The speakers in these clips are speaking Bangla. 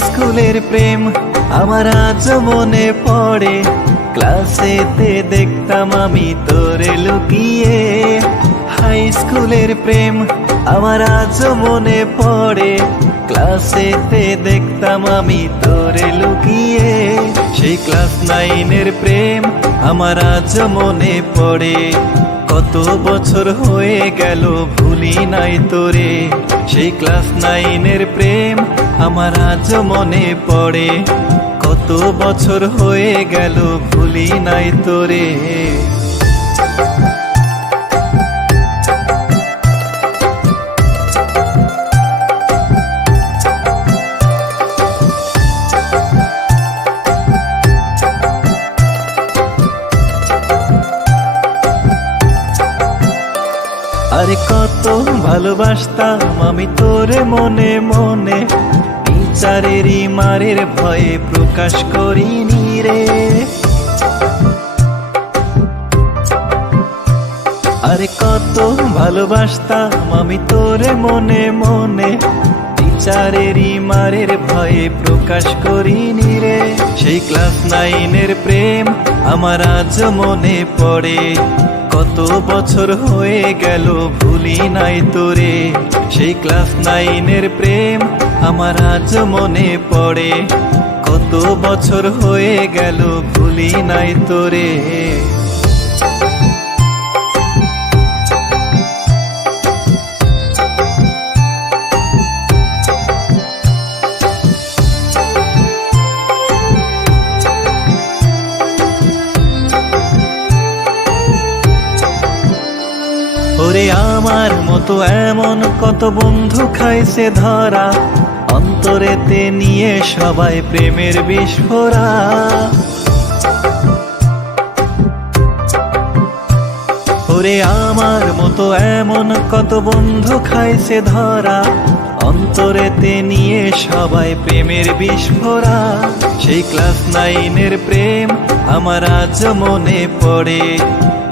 স্কুলের প্রেম আমার আজ মনে পড়ে। ক্লাসেতে দেখতাম আমি তোরে লুকিয়ে। হাই স্কুলের প্রেম আমার আজ মনে পড়ে। ক্লাসেতে দেখতাম আমি তোরে লুকিয়ে। সেই ক্লাস নাইনের প্রেম আমার আজ মনে পড়ে। কত বছর হয়ে গেল, ভুলি নাই তোরে। সেই ক্লাস নাইনের প্রেম আমার আজ মনে পড়ে। কত বছর হয়ে গেল, ভুলি নাই তোরে। আরে কত ভালোবাসতাম আমি তোরে মনে মনে। বিচারেরই মারের ভয়ে প্রকাশ করিনি রে। আরে কত ভালোবাসতাম আমি তোরে মনে মনে। বিচারেরই মারের ভয়ে প্রকাশ করিনি রে। সেই ক্লাস নাইনের প্রেম আমার আজ মনে পড়ে। কত বছর হয়ে গেল, ভুলি নাই তোরে। সেই ক্লাস নাইনের প্রেম আমার আজ মনে পড়ে। কত বছর হয়ে গেল, ভুলি নাই তোরে। ওরে আমার মতো এমন কত বন্ধু খাইছে ধরা। অন্তরেতে নিয়ে সবাই প্রেমের বিস্ফোরা ওরে আমার মতো এমন কত বন্ধু খাইছে ধরা। অন্তরেতে নিয়ে সবাই প্রেমের বিস্ফোরা সেই ক্লাস নাইনের প্রেম আমার আজ মনে পড়ে।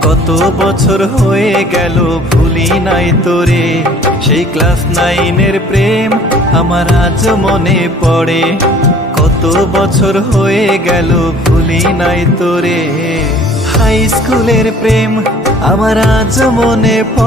কত বছর হয়ে গেল, ভুলি নাই তোরে। সেই ক্লাস নাইনের প্রেম আমার আজ মনে পড়ে। কত বছর হয়ে গেল, ভুলি নাই তোরে। হাই স্কুলের প্রেম আমার আজ মনে পড়ে।